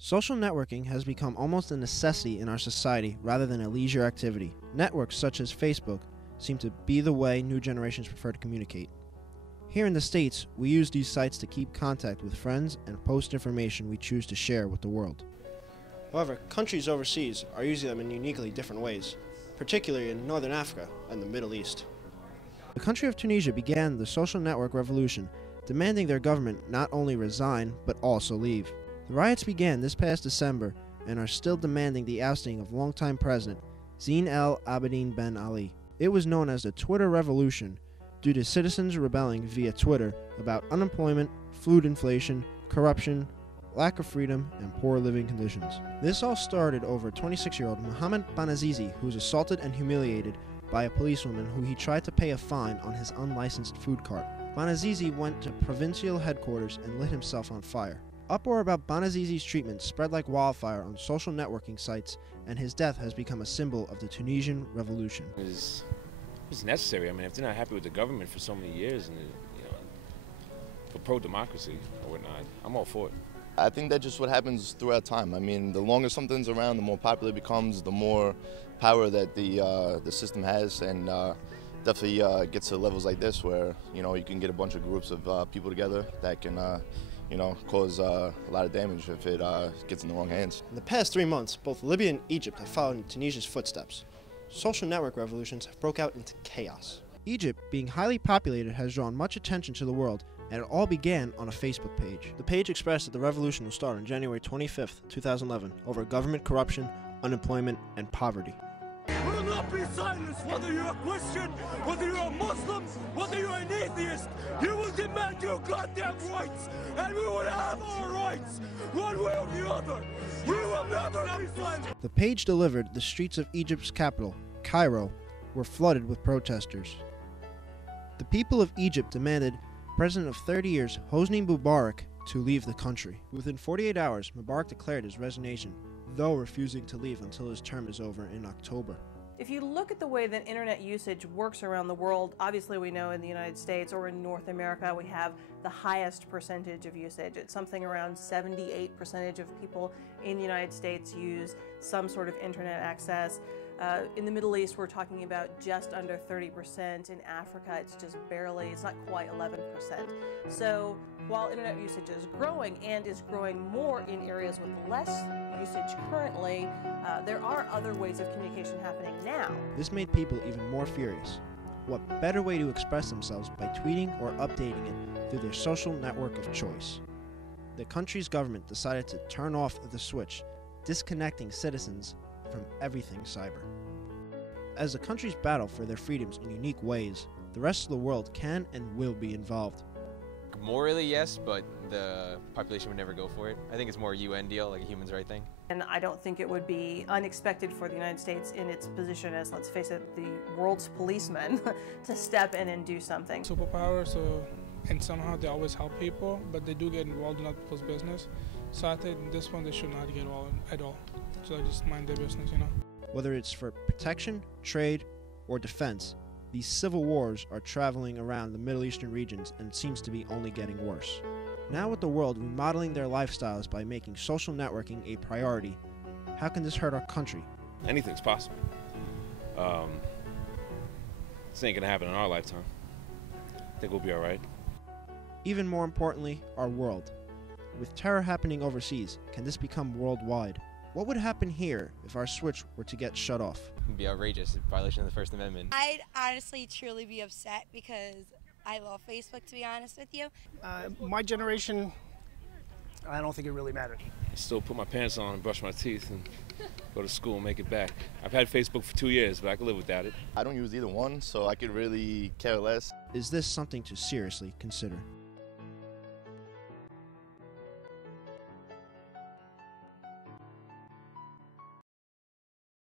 Social networking has become almost a necessity in our society rather than a leisure activity. Networks such as Facebook seem to be the way new generations prefer to communicate. Here in the States, we use these sites to keep contact with friends and post information we choose to share with the world. However, countries overseas are using them in uniquely different ways, particularly in Northern Africa and the Middle East. The country of Tunisia began the social network revolution, demanding their government not only resign but also leave. The riots began this past December and are still demanding the ousting of longtime president Zine El Abidine Ben Ali. It was known as the Twitter Revolution due to citizens rebelling via Twitter about unemployment, food inflation, corruption, lack of freedom, and poor living conditions. This all started over 26-year-old Mohamed Banazizi, who was assaulted and humiliated by a policewoman who he tried to pay a fine on his unlicensed food cart. Banazizi went to provincial headquarters and lit himself on fire. Uproar about Banazizi's treatment spread like wildfire on social networking sites, and his death has become a symbol of the Tunisian revolution. It's necessary. I mean, if they're not happy with the government for so many years, and for pro-democracy or whatnot, I'm all for it. I think that's just what happens throughout time. I mean, the longer something's around, the more popular it becomes, the more power that the system has, and definitely gets to levels like this where you can get a bunch of groups of people together that can cause a lot of damage if it gets in the wrong hands. In the past 3 months, both Libya and Egypt have followed in Tunisia's footsteps. Social network revolutions have broke out into chaos. Egypt, being highly populated, has drawn much attention to the world, and it all began on a Facebook page. The page expressed that the revolution will start on January 25th, 2011, over government corruption, unemployment, and poverty. We will not be silenced, whether you're a Christian, whether you're a Muslim, whether you're an atheist. You will demand your goddamn rights, and we will have our rights, one way or the other. We will never be silenced. The page delivered. The streets of Egypt's capital, Cairo, were flooded with protesters. The people of Egypt demanded President of 30 years, Hosni Mubarak, to leave the country. Within 48 hours, Mubarak declared his resignation, though refusing to leave until his term is over in October. If you look at the way that internet usage works around the world, obviously we know in the United States or in North America we have the highest percentage of usage. It's something around 78% of people in the United States use some sort of internet access. In the Middle East, we're talking about just under 30%. In Africa, it's just barely, it's not quite 11%. So while internet usage is growing and is growing more in areas with less usage currently, there are other ways of communication happening now. This made people even more furious. What better way to express themselves by tweeting or updating it through their social network of choice? The country's government decided to turn off the switch, disconnecting citizens from everything cyber. As the countries battle for their freedoms in unique ways, the rest of the world can and will be involved. Morally, yes, but the population would never go for it. I think it's more a UN deal, like a human rights thing. And I don't think it would be unexpected for the United States in its position as, let's face it, the world's policeman to step in and do something. Superpower, and somehow they always help people, but they do get involved in other people's business. So I think this one they should not get involved at all. So they just mind their business, Whether it's for protection, trade, or defense, these civil wars are traveling around the Middle Eastern regions and seems to be only getting worse. Now with the world remodeling their lifestyles by making social networking a priority, how can this hurt our country? Anything's possible. This ain't gonna happen in our lifetime. I think we'll be all right. Even more importantly, our world. With terror happening overseas, can this become worldwide? What would happen here if our switch were to get shut off? It'd be outrageous, a violation of the First Amendment. I'd honestly truly be upset because I love Facebook, to be honest with you. My generation, I don't think it really mattered. I still put my pants on and brush my teeth and go to school and make it back. I've had Facebook for 2 years, but I can live without it. I don't use either one, so I could really care less. Is this something to seriously consider?